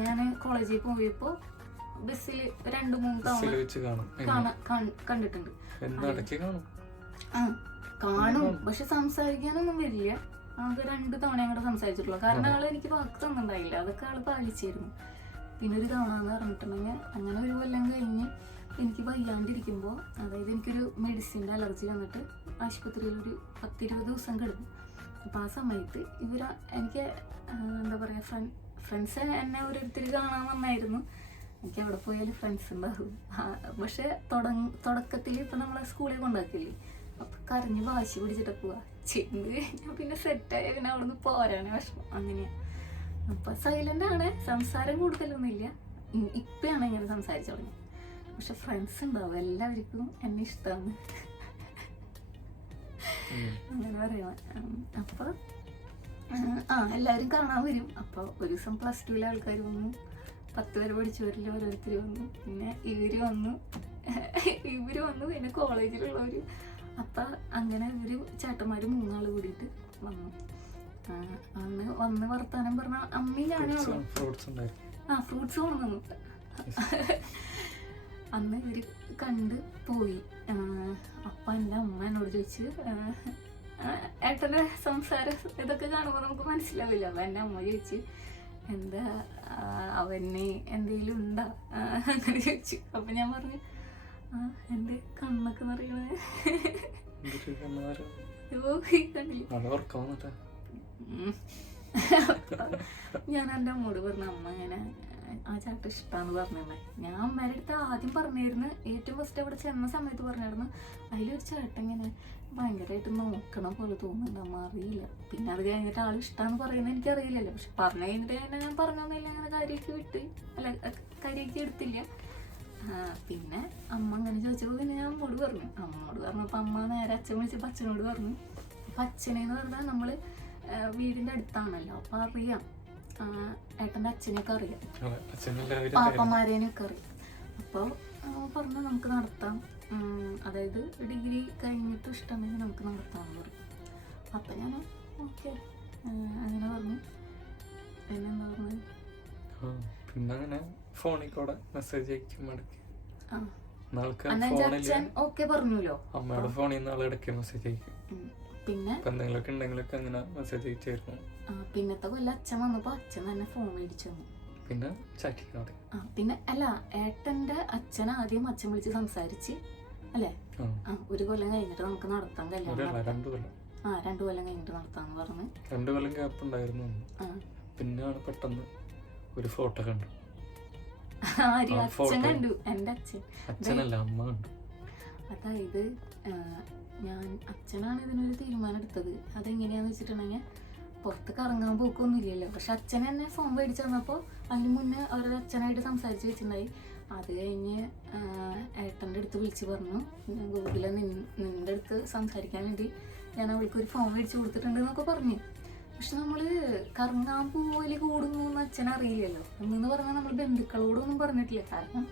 ഞാൻ കോളേജിൽ പോയപ്പോൾ ബസ്സിൽ 2-3 തവണ കണ്ടിട്ടുണ്ട്. കാണും, പക്ഷെ സംസാരിക്കാനൊന്നും വരില്ല. ആകെ 2 തവണ അങ്ങോട്ട് സംസാരിച്ചിട്ടുള്ളൂ. കാരണം ആള് എനിക്ക് വാക്ക് തന്നിട്ടുണ്ടായില്ല, അതൊക്കെ ആള് പാലിച്ചായിരുന്നു. പിന്നെ ഒരു തവണ എന്ന് പറഞ്ഞിട്ടുണ്ടെങ്കിൽ അങ്ങനെ ഒരു കൊല്ലം കഴിഞ്ഞ് എനിക്ക് വയ്യാണ്ടിരിക്കുമ്പോൾ, അതായത് എനിക്കൊരു മെഡിസിൻ്റെ അലർജി വന്നിട്ട് ആശുപത്രിയിൽ ഒരു 10-20 ദിവസം കിടന്നു. അപ്പോൾ ആ സമയത്ത് എനിക്ക് എന്താ പറയുക, ഫ്രണ്ട്സ് എന്നെ ഓരോരുത്തർ കാണാൻ വന്നായിരുന്നു. എനിക്ക് അവിടെ പോയാൽ ഫ്രണ്ട്സ് ഉണ്ടാകും. പക്ഷെ തുടക്കത്തിൽ ഇപ്പം നമ്മളെ സ്കൂളിൽ കൊണ്ടാക്കില്ലേ, അപ്പം കരഞ്ഞ് വാശി പിടിച്ചിട്ട് പോവാ. ചെന്ന് കഴിഞ്ഞാൽ പിന്നെ സെറ്റായ പിന്നെ അവിടെ നിന്ന് പോരാണ് വിഷമം. അങ്ങനെയാണ്. അപ്പം സൈലൻ്റ് ആണ്, സംസാരം കൂടുതലൊന്നുമില്ല. ഇപ്പോഴാണ് ഇങ്ങനെ സംസാരിച്ചു തുടങ്ങി. പക്ഷെ ഫ്രണ്ട്സ് ഉണ്ടാവും, എല്ലാവർക്കും എന്നെ ഇഷ്ടമാണ്, അങ്ങനെ പറയാം. അപ്പോൾ എല്ലാവരും കാണാൻ വരും. അപ്പോൾ ഒരു ദിവസം +2 ആൾക്കാർ വന്നു, 10 വരെ പഠിച്ചവരിൽ ഓരോരുത്തർ വന്നു, പിന്നെ ഇവർ വന്നു, പിന്നെ കോളേജിലുള്ളവർ. അപ്പം അങ്ങനെ ഇവർ ചേട്ടന്മാർ 3 ആൾ കൂടിയിട്ട് വന്നു. അന്ന് വന്ന് വർത്താനം പറഞ്ഞ അമ്മയും ഞാനും ഫ്രൂട്ട്സ് കൊണ്ടുവന്നു. അന്ന് ഇവർ കണ്ട് പോയി. അപ്പം എൻ്റെ അമ്മ എന്നോട് ചോദിച്ച്, ഏട്ടൻ്റെ സംസാരം ഇതൊക്കെ കാണുമ്പോൾ നമുക്ക് മനസ്സിലാവില്ല. അപ്പം എൻ്റെ അമ്മ ചോദിച്ച്, എന്താ അവന് എന്തെങ്കിലും ഉണ്ടോ അങ്ങനെ ചോദിച്ചു. അപ്പം ഞാൻ പറഞ്ഞു, എൻ്റെ കണ്ണൊക്കെ നിറയണേ. ഞാൻ എൻ്റെ അമ്മോട് പറഞ്ഞു, അമ്മ ഇങ്ങനെ ആ ചേട്ടൻ ഇഷ്ടമാണെന്ന് പറഞ്ഞിരുന്നേ. ഞാൻ അമ്മേടെ അടുത്ത് ആദ്യം പറഞ്ഞിരുന്നു, ഏറ്റവും ഫസ്റ്റ് അവിടെ ചെന്ന സമയത്ത് പറഞ്ഞിരുന്നു, അതിലൊരു ചേട്ടൻ ഇങ്ങനെ ഭയങ്കരമായിട്ട് നോക്കണ പോലെ തോന്നുന്നുണ്ട്, അമ്മ അറിയില്ല. പിന്നെ അത് കഴിഞ്ഞിട്ട് ആൾ ഇഷ്ടമാണെന്ന് പറയുന്നത് എനിക്കറിയില്ലല്ലോ. പക്ഷെ പറഞ്ഞു കഴിഞ്ഞിട്ട് തന്നെ ഞാൻ പറഞ്ഞൊന്നുമില്ല, അങ്ങനെ കാര്യമൊക്കെ എടുത്തില്ല. പിന്നെ അമ്മ അങ്ങനെ ചോദിച്ചപ്പോൾ പിന്നെ ഞാൻ അമ്മോട് പറഞ്ഞപ്പോൾ അമ്മ നേരെ അച്ഛൻ വിളിച്ചപ്പോൾ അച്ഛനോട് പറഞ്ഞു. അപ്പം അച്ഛനെന്ന് പറഞ്ഞാൽ നമ്മൾ വീടിൻ്റെ അടുത്താണല്ലോ, അപ്പം അറിയാം, ഏട്ടൻ്റെ അച്ഛനെയൊക്കെ അറിയാം, പാപ്പന്മാരേനെയൊക്കെ അറിയാം. അപ്പോൾ പറഞ്ഞു നമുക്ക് നടത്താം, അതായത് ഡിഗ്രി കഴിഞ്ഞിട്ട് ഇഷ്ടമെങ്കിൽ നമുക്ക് നടത്താമെന്ന് പറഞ്ഞു. അപ്പം ഞാൻ ഓക്കെ അങ്ങനെ പറഞ്ഞു. പിന്നെന്താ പറഞ്ഞത്, പിന്നെ അങ്ങനെ ഫോണിൽ കൂടെ മെസ്സേജ് അയക്കും ഇടയ്ക്ക്. അച്ഛൻ ഓക്കെ പറഞ്ഞല്ലോ, അമ്മയുടെ ഫോണിൽ നിന്ന് ആൾ ഇടയ്ക്ക് മെസ്സേജ് അയക്കും. പിന്നെ എന്തെങ്കിലുമൊക്കെ ഉണ്ടെങ്കിലൊക്കെ അങ്ങനെ മെസ്സേജ് അയച്ചായിരുന്നു. പിന്നത്തെ കൊല്ലം അച്ഛൻ വന്നപ്പോൾ അച്ഛൻ തന്നെ ഫോൺ മേടിച്ചു തന്നു. പിന്നെ ചാറ്റിങ്. പിന്നെ അല്ല, ഏട്ടൻ്റെ അച്ഛൻ ആദ്യം അച്ഛൻ വിളിച്ച് സംസാരിച്ച് അല്ലേ, ഒരു കൊല്ലം കഴിഞ്ഞിട്ട് നമുക്ക് നടത്താം കല്യാണം. 2 കൊല്ലം 2 കൊല്ലം കഴിഞ്ഞിട്ട് നടത്താന്ന് പറഞ്ഞ് 2 കൊല്ലം ഗ്യാപ്പ് ഉണ്ടായിരുന്നു. പിന്നെയാണ് പെട്ടെന്ന് ഒരു ഫോട്ടോ കണ്ടു. അച്ഛൻ കണ്ടു, എൻ്റെ അച്ഛനല്ല അമ്മ കണ്ടു. അതായത് അച്ഛനാണ് ഇതിനൊരു തീരുമാനം എടുത്തത്. അതെങ്ങനെയാന്ന് വെച്ചിട്ടുണ്ടെങ്കിൽ പുറത്ത് കറങ്ങാൻ പോക്കൊന്നും ഇല്ലല്ലോ. പക്ഷെ അച്ഛൻ എന്നെ ഫോൺ മേടിച്ച് തന്നപ്പോൾ അതിന് മുന്നേ അവരുടെ അച്ഛനായിട്ട് സംസാരിച്ച് വെച്ചിട്ടുണ്ടായി. അത് കഴിഞ്ഞ് ഏട്ടൻ്റെ അടുത്ത് വിളിച്ച് പറഞ്ഞു, ഗോകുല നിൻ്റെ അടുത്ത് സംസാരിക്കാൻ വേണ്ടി ഞാൻ അവൾക്കൊരു ഫോൺ മേടിച്ച് കൊടുത്തിട്ടുണ്ട് എന്നൊക്കെ പറഞ്ഞു. പക്ഷെ നമ്മൾ കറങ്ങാൻ പോവല് കൂടുന്നു എന്ന് അച്ഛൻ അറിയില്ലല്ലോ. എന്നു പറഞ്ഞാൽ നമ്മൾ ബന്ധുക്കളോടൊന്നും പറഞ്ഞിട്ടില്ല. കാരണം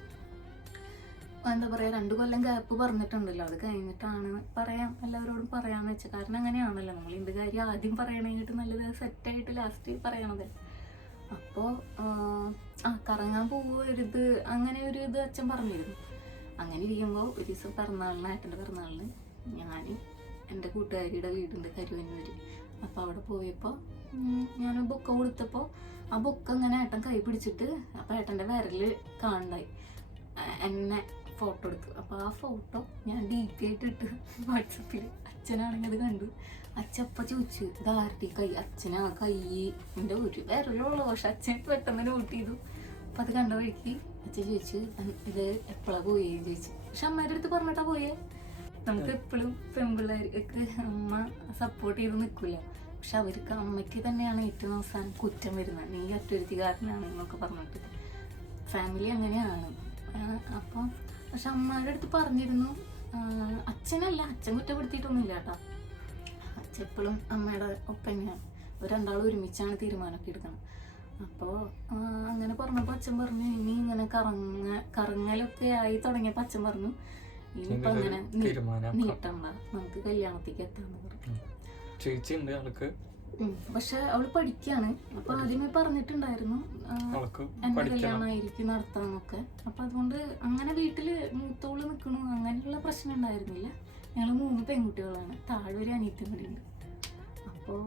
എന്താ പറയുക, 2 കൊല്ലം ഗ്യാപ്പ് പറഞ്ഞിട്ടുണ്ടല്ലോ, അത് കഴിഞ്ഞിട്ടാണ് പറയാം, എല്ലാവരോടും പറയാമെന്ന് വെച്ചാൽ. കാരണം അങ്ങനെയാണല്ലോ, നമ്മൾ എന്ത് കാര്യം ആദ്യം പറയണമെങ്കിൽ നല്ലത് സെറ്റായിട്ട് ലാസ്റ്റ് പറയണത്. അപ്പോൾ കറങ്ങാൻ പോകരുത് അങ്ങനെ ഒരു ഇത് അച്ഛൻ പറഞ്ഞിരുന്നു. അങ്ങനെ ഇരിക്കുമ്പോൾ ഒരു ദിവസം പിറന്നാളിന്, ഏട്ടൻ്റെ പിറന്നാളിന് ഞാൻ എൻ്റെ കൂട്ടുകാരിയുടെ വീടുണ്ട് കരുവന്നൂർ. അപ്പോൾ അവിടെ പോയപ്പോൾ ഞാൻ ബൊക്ക കൊടുത്തപ്പോൾ ആ ബൊക്ക ഇങ്ങനെ ഏട്ടൻ കൈ പിടിച്ചിട്ട്, അപ്പോൾ ഏട്ടൻ്റെ വിരൽ കാണണ്ടായി. എന്നെ ഫോട്ടോ എടുത്തു. അപ്പോൾ ആ ഫോട്ടോ ഞാൻ DP ആയിട്ട് ഇട്ട് വാട്സപ്പിൽ. അച്ഛനാണെങ്കിൽ അത് കണ്ടു. അച്ഛപ്പം ചോദിച്ചു, ഇതാരുടെ കൈ? അച്ഛനാ കൈ എൻ്റെ ഒരു വിരലുള്ളൂ, പക്ഷെ അച്ഛൻ പെട്ടെന്ന് നോട്ട് ചെയ്തു. അപ്പം അത് കണ്ട വഴിക്ക് അച്ഛൻ ചോദിച്ചു, ഇത് എപ്പോഴാണ് പോയെന്ന് ചോദിച്ചു. പക്ഷെ അമ്മയുടെ അടുത്ത് പറഞ്ഞിട്ടാ പോയേ. നമുക്ക് എപ്പോഴും പെൺപിള്ളേർക്ക് അമ്മ സപ്പോർട്ട് ചെയ്ത് നിൽക്കില്ല. പക്ഷെ അവർക്ക് അമ്മയ്ക്ക് തന്നെയാണ് ഏറ്റവും അവസാനം കുറ്റം വരുന്നത്, നീ ഒറ്റൊരുത്തിക്കാരനാണ് എന്നൊക്കെ പറഞ്ഞിട്ട്. ഫാമിലി അങ്ങനെയാണ്. അപ്പം പക്ഷെ അമ്മയുടെ അടുത്ത് പറഞ്ഞിരുന്നു. അച്ഛനല്ല, അച്ഛൻ കുറ്റപ്പെടുത്തിയിട്ടൊന്നുമില്ല കേട്ടോ. അച്ഛൻ എപ്പോഴും അമ്മയുടെ ഒപ്പം തന്നെയാണ്. അവർ 2 ആളും ഒരുമിച്ചാണ് തീരുമാനമൊക്കെ എടുക്കുന്നത്. അപ്പോൾ അങ്ങനെ പറഞ്ഞപ്പോൾ അച്ഛൻ പറഞ്ഞു ഇനി ഇങ്ങനെ കറങ്ങലൊക്കെ ആയി തുടങ്ങിയപ്പോൾ അച്ഛൻ പറഞ്ഞു ഇനിയിപ്പോൾ അങ്ങനെ നീട്ടണ്ട, നമുക്ക് കല്യാണത്തേക്ക് എത്താന്ന് പറഞ്ഞു. ചേച്ചിയുണ്ട് ആൾക്ക്. പക്ഷെ അവള് പഠിക്കാണ്. അപ്പൊ ആദ്യമേ പറഞ്ഞിട്ടുണ്ടായിരുന്നു എന്റെ കല്യാണമായിരിക്കും നടത്താന്നൊക്കെ. അപ്പൊ അതുകൊണ്ട് അങ്ങനെ വീട്ടില് മൂത്തോള് നിൽക്കണു അങ്ങനെയുള്ള പ്രശ്നം ഉണ്ടായിരുന്നില്ല. ഞങ്ങൾ 3 പെൺകുട്ടികളാണ്, താഴെ ഒരു അനിയത്തിയും കൂടി ഉണ്ട്. അപ്പോൾ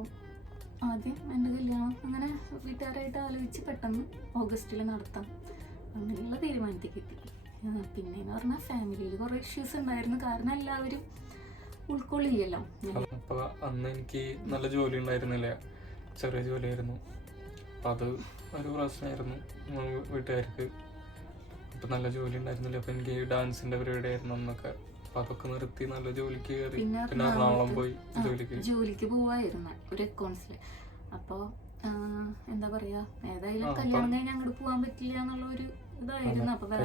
ആദ്യം എൻ്റെ കല്യാണം അങ്ങനെ വീട്ടുകാരായിട്ട് ആലോചിച്ച് പെട്ടെന്ന് ഓഗസ്റ്റിൽ നടത്താം അങ്ങനെയുള്ള തീരുമാനത്തേക്ക് എത്തി. പിന്നെന്ന് പറഞ്ഞാൽ ഫാമിലിയിൽ കുറേ ഇഷ്യൂസ് ഉണ്ടായിരുന്നു, കാരണം എല്ലാവരും ഉൾക്കൊള്ളില്ലല്ലോ. അപ്പൊ അന്ന് എനിക്ക് നല്ല ജോലി ഉണ്ടായിരുന്നില്ല, ചെറിയ ജോലിയായിരുന്നു. അപ്പം അത് ഒരു പ്രശ്നമായിരുന്നു വീട്ടുകാർക്ക്. അപ്പം നല്ല ജോലി ഉണ്ടായിരുന്നില്ല. അപ്പം എനിക്ക് ഡാൻസിന്റെ പരിപാടി ആയിരുന്നു അന്നൊക്കെ. അപ്പം അതൊക്കെ നിർത്തി നല്ല ജോലിക്ക് കയറി. പിന്നെ എറണാകുളം പോയി ജോലിക്ക് പോവായിരുന്നു ഒരു അക്കൗണ്ട്സിൽ. അപ്പോൾ എന്താ പറയാ, ഏതായാലും കല്യാണം കഴിഞ്ഞ് അങ്ങോട്ട് പോകാൻ പറ്റില്ല എന്നുള്ള ഒരു ഇതായിരുന്നു. അപ്പൊ വേറെ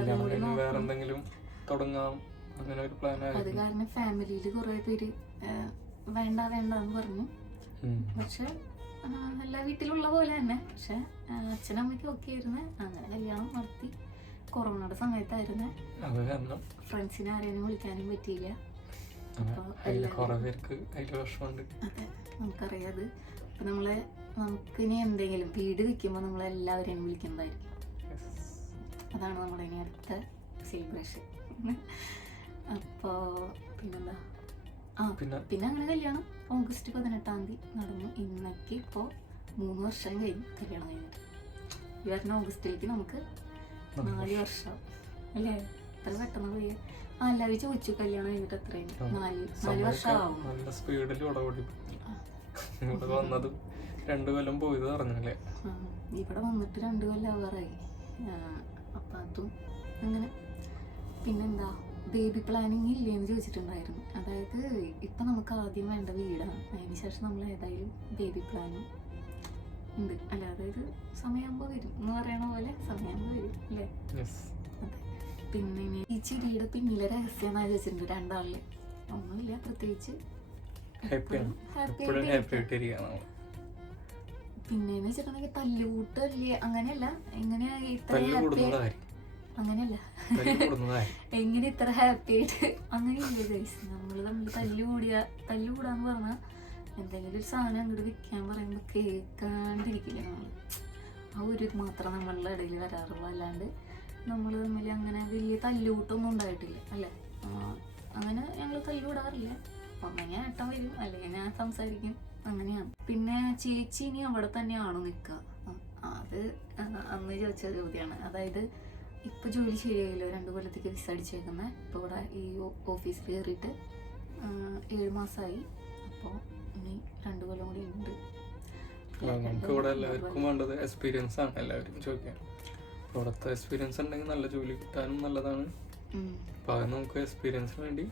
എന്തെങ്കിലും തുടങ്ങാം അങ്ങനെ ഒരു പ്ലാൻ ആയിരുന്നു. അത് കാരണം ഫാമിലിയിൽ കുറെ പേര് വേണ്ട എന്ന് പറഞ്ഞു. പക്ഷെ എല്ലാ വീട്ടിലുള്ള പോലെ തന്നെ. പക്ഷെ അച്ഛനമ്മയ്ക്ക് ഒക്കെ ആയിരുന്നു. അങ്ങനെ കല്യാണം നടത്തി. കൊറോണയുടെ സമയത്തായിരുന്നു. ഫ്രണ്ട്സിനെ ആരെയും വിളിക്കാനും പറ്റിയില്ല. അതെ, നമുക്കറിയാത്. അപ്പൊ നമുക്കിനി എന്തെങ്കിലും വീട് വെക്കുമ്പോൾ നമ്മളെല്ലാവരെയും വിളിക്കുന്നതായിരിക്കും. അതാണ് നമ്മുടെ ഇനി അടുത്ത സെലിബ്രേഷൻ. അപ്പോൾ പിന്നെന്താ, പിന്നെ അങ്ങനെ കല്യാണം ഓഗസ്റ്റ് 18 നടന്നു. ഇന്നേക്ക് ഇപ്പോൾ 3 വർഷം കഴിഞ്ഞു കല്യാണം കഴിഞ്ഞിട്ട്. ഈ വരുന്ന ഓഗസ്റ്റിലേക്ക് നമുക്ക് 4 വർഷം അല്ലേ? എത്ര പെട്ടെന്ന് പോയി. എല്ലാവരും ചോദിച്ചു കല്യാണം കഴിഞ്ഞിട്ട് എത്രയും 4 വർഷമാവും. നല്ല സ്പീഡിൽ ഇവിടെ വന്നതും 2 കൊല്ലം പോയത് പറഞ്ഞല്ലേ. ഇവിടെ വന്നിട്ട് 2 കൊല്ലം ആവാറായി. അപ്പം അതും അങ്ങനെ. പിന്നെന്താ, ബേബി പ്ലാനിങ് ഇല്ലേന്ന് ചോദിച്ചിട്ടുണ്ടായിരുന്നു. അതായത് ഇപ്പം നമുക്ക് ആദ്യം വേണ്ട വീടാണ്, അതിന് ശേഷം നമ്മൾ ഏതായാലും ബേബി പ്ലാനിങ് ഉണ്ട്. അല്ല, അതായത് സമയമാകുമ്പോൾ വരും എന്ന് പറയണ പോലെ സമയമാകുമ്പോൾ വരും അല്ലേ? അതെ. പിന്നെ ഈ ചിരിയുടെ പിന്നിലെ രഹസ്യം എന്നാ ചോദിച്ചിട്ടുണ്ട് രണ്ടാളില്. ഒന്നുമില്ല പ്രത്യേകിച്ച്, പിന്നെന്ന് വെച്ചിട്ടുണ്ടെങ്കിൽ തല്ലുകൂട്ടല്ലേ, അങ്ങനെയല്ല. എങ്ങനെയാ ഇത്ര അങ്ങനെയല്ല എങ്ങനെ ഇത്ര ഹാപ്പി ആയിട്ട് അങ്ങനെയില്ല ഗൈസ്. നമ്മൾ തമ്മിൽ തല്ലുകൂടാന്ന് പറഞ്ഞാൽ എന്തെങ്കിലും ഒരു സാധനം അങ്ങോട്ട് വിൽക്കാൻ പറയുമ്പോൾ കേൾക്കാണ്ടിരിക്കില്ല നമ്മൾ. ആ ഒരു മാത്രം നമ്മളുടെ ഇടയിൽ വരാറുള്ളൂ. അല്ലാണ്ട് നമ്മൾ തമ്മിൽ അങ്ങനെ വലിയ തല്ലുകൂട്ടൊന്നും ഉണ്ടായിട്ടില്ല അല്ലേ. അങ്ങനെ ഞങ്ങൾ തല്ലുകൂടാറില്ല. ഒന്നെങ്കിൽ ഏട്ടൻ വരും, അല്ലെങ്കിൽ ഞാൻ സംസാരിക്കും, അങ്ങനെയാണ്. പിന്നെ ചേച്ചി ഇനി അവിടെ തന്നെയാണോ നിൽക്കുക? അത് അന്ന് ചോദിച്ച ചോദ്യമാണ്. അതായത് ഇപ്പോൾ ജോലി ശരിയായില്ലോ, 2 കൊല്ലത്തേക്ക് വിസ അടിച്ചേക്കുന്നത്. ഇപ്പോൾ ഇവിടെ ഈ ഓഫീസിൽ കയറിയിട്ട് 7 മാസമായി. അപ്പോൾ ഇനി 2 കൊല്ലം കൂടി ഉണ്ട്. നമുക്ക് ഇവിടെ എല്ലാവർക്കും വേണ്ടത് എക്സ്പീരിയൻസ് ആണ്. എല്ലാവരും ചോദിക്കാൻ ഇവിടുത്തെ എക്സ്പീരിയൻസ് ഉണ്ടെങ്കിൽ നല്ല ജോലി കിട്ടാനും നല്ലതാണ്. അപ്പോൾ അത് നമുക്ക് എക്സ്പീരിയൻസിന് വേണ്ടി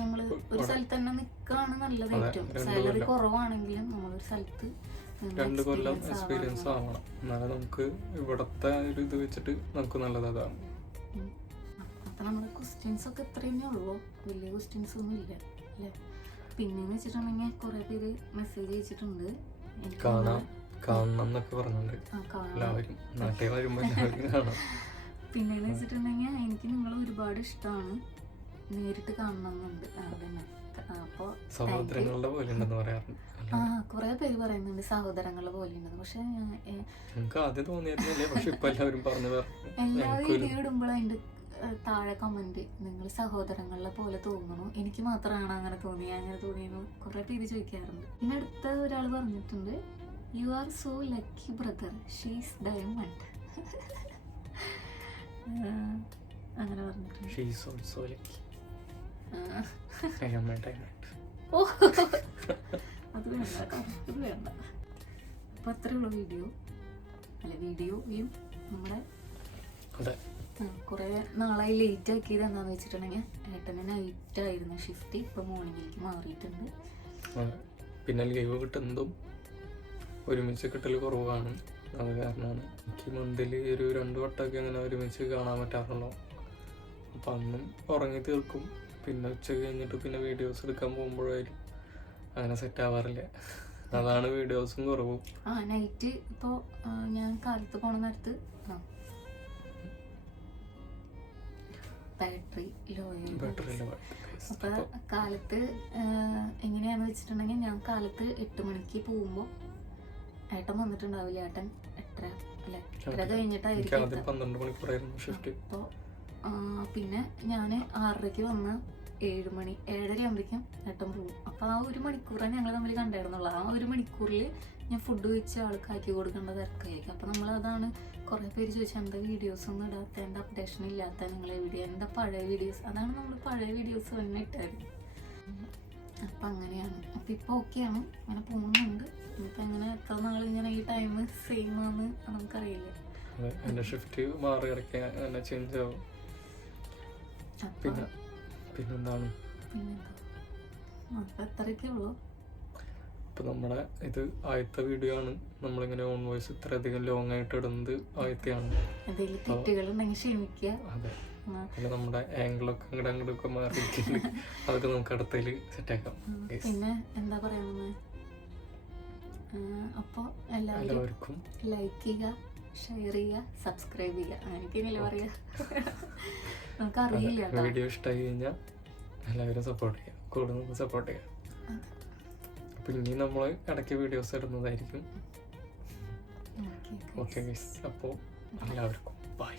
നമ്മൾ ഒരു സ്ഥലത്ത് തന്നെ നിൽക്കുകയാണ് നല്ലത്. ഏറ്റവും സാലറി കുറവാണെങ്കിലും നമ്മളൊരു സ്ഥലത്ത് 2 കൊല്ലം എക്സ്പീരിയൻസ് ആവണം. എന്നാലും നമുക്ക് ഇവിടത്തെ ഒരു ഇത് വെച്ചിട്ട് നമുക്ക് നല്ലത് അതാണ്. അപ്പം നമ്മുടെ ക്വസ്റ്റ്യൻസ് ഒക്കെ ഇത്രയേ ഉള്ളൂ, വലിയ ക്വസ്റ്റ്യൻസ് ഒന്നും ഇല്ല അല്ലേ. പിന്നെന്ന് വെച്ചിട്ടുണ്ടെങ്കിൽ കുറേ പേര് മെസ്സേജ് അയച്ചിട്ടുണ്ട് കാണണം എന്നൊക്കെ പറഞ്ഞിട്ടുണ്ട് എല്ലാവരും, നാട്ടിൽ വരുമ്പോൾ എല്ലാവരും കാണാം. പിന്നെന്ന് വെച്ചിട്ടുണ്ടെങ്കിൽ എനിക്ക് നിങ്ങളെ ഒരുപാട് ഇഷ്ടമാണ്, നേരിട്ട് കാണണം എന്നുണ്ട്. അതന്നെ. അപ്പോൾ സഹോദരങ്ങളുടെ പോലെ ഉണ്ടെന്ന് പറയാറുണ്ട്. കുറെ പേര് പറയുന്നുണ്ട് സഹോദരങ്ങളെ പോലെ ഉണ്ടെന്ന്. പക്ഷെ ആദ്യം തോന്നിയിരുന്നില്ലേ, പക്ഷെ ഇപ്പൊ എല്ലാവരും പറഞ്ഞു. എല്ലാ വീഡിയോ ഇടുമ്പോഴും അതിന്റെ താഴെ കമന്റ് നിങ്ങൾ സഹോദരങ്ങളെ പോലെ തോന്നുന്നു, എനിക്ക് മാത്രമാണ് അങ്ങനെ തോന്നിയെന്ന് കുറെ പേര് ചോദിക്കാറുണ്ട്. പിന്നെ അടുത്ത ഒരാൾ പറഞ്ഞിട്ടുണ്ട്, you are so lucky brother, she's diamond. അങ്ങനെ പറഞ്ഞിട്ടുണ്ട്. അത് വേണ്ട. അപ്പൊ അത്രയുള്ള വീഡിയോയും നമ്മുടെ കുറെ നാളായി ലേറ്റ് ആക്കിയത് എന്താന്ന് വെച്ചിട്ടുണ്ടെങ്കിൽ ഏട്ടന് നൈറ്റ് ആയിരുന്നു ഷിഫ്റ്റ്, ഇപ്പൊ മോർണിംഗിലേക്ക് മാറിയിട്ടുണ്ട്. പിന്നെ ലീവ് കിട്ടുന്നതും ഒരുമിച്ച് കിട്ടൽ കുറവാണ്. അത് കാരണമാണ് എനിക്ക് മന്തിൽ ഒരു 2 വട്ടമൊക്കെ അങ്ങനെ ഒരുമിച്ച് കാണാൻ പറ്റാറുള്ളൂ. അപ്പം അന്നും ഉറങ്ങി തീർക്കും. പിന്നെ ഉച്ച കഴിഞ്ഞിട്ട് പിന്നെ വീഡിയോസ് എടുക്കാൻ പോകുമ്പോഴായാലും അങ്ങനെ സെറ്റ് ആവാറില്ല. അതാണ് വീഡിയോസും കുറവും. ആ നൈറ്റ് ഇപ്പോൾ ഞാൻ കാലത്ത് പോണ നേരത്ത് ബാറ്ററി ലോ അപ്പൊ കാലത്ത് എങ്ങനെയാന്ന് വെച്ചിട്ടുണ്ടെങ്കിൽ ഞാൻ കാലത്ത് 8 മണിക്ക് പോകുമ്പോൾ ഏട്ടൻ വന്നിട്ടുണ്ടാവില്ല. ഏട്ടൻ 8:30 കഴിഞ്ഞിട്ടായിരിക്കും. അപ്പോൾ പിന്നെ ഞാൻ 6:30 വന്ന് 7 മണി 7:30 ആകുമ്പോഴേക്കും ഏട്ടൻ പോകും. അപ്പോൾ ആ 1 മണിക്കൂറാണ് ഞങ്ങൾ തമ്മിൽ കണ്ടായിരുന്നുള്ളൂ. ആ 1 മണിക്കൂറിൽ ഞാൻ ഫുഡ് വെച്ച് ആൾക്ക് ആക്കി കൊടുക്കേണ്ട തിരക്കായിരിക്കും. അപ്പോൾ നമ്മളതാണ് കുറേ പേര് ചോദിച്ചാൽ എന്താ വീഡിയോസ് ഒന്നും ഇടാത്ത, എന്താ അപ്ഡേഷൻ ഇല്ലാത്ത, നിങ്ങളെ വീഡിയോ എന്താ പഴയ വീഡിയോസ്, അതാണ് നമ്മൾ പഴയ വീഡിയോസ് തന്നെ ഇട്ടായിരുന്നു. അപ്പം അങ്ങനെയാണ്. അപ്പം ഇപ്പോൾ ഓക്കെയാണ്, അങ്ങനെ പോകുന്നുണ്ട്. ഇനിയിപ്പോൾ എങ്ങനെ എത്ര നാൾ ഇങ്ങനെ ഈ ടൈം സെയിം ആണെന്ന് നമുക്കറിയില്ല. എൻ്റെ ഷിഫ്റ്റ് മാറി ഇടയ്ക്ക് ചേഞ്ച് ആവും. പിന്നെന്താണ് അപ്പം അത്രയൊക്കെ ഉള്ളൂ. ഇപ്പം നമ്മുടെ ഇത് ആദ്യത്തെ വീഡിയോ ആണ്. നമ്മളിങ്ങനെ ഓൺ വോയിസ് ഇത്രയധികം ലോങ് ആയിട്ട് ഇടുന്നത് ആദ്യത്തെയാണ്. അതെ, പിന്നെ നമ്മുടെ ആംഗിളൊക്കെ അങ്ങോട്ടൊക്കെ മാറിയിട്ടുണ്ട്. അതൊക്കെ നമുക്ക് അടുത്തതിൽ സെറ്റാക്കാം. പിന്നെ എന്താ പറയുന്നത്, അപ്പോൾ എല്ലാവർക്കും ലൈക്ക് ചെയ്യുക, ഷെയർ ചെയ്യുക, സബ്സ്ക്രൈബ് ചെയ്യുക. അങ്ങനെയൊക്കെയല്ലേ പറയാ, നമുക്കറിയില്ല. വീഡിയോ ഇഷ്ടമായി കഴിഞ്ഞാൽ എല്ലാവരും സപ്പോർട്ട് ചെയ്യുക, കൂടെ നമുക്ക് സപ്പോർട്ട് ചെയ്യാം. അപ്പം ഇനി നമ്മൾ ഇടയ്ക്ക് വീഡിയോസ് ഇടുന്നതായിരിക്കും. ഓക്കെ ഗൈസ്, അപ്പോൾ എല്ലാവർക്കും ബൈ.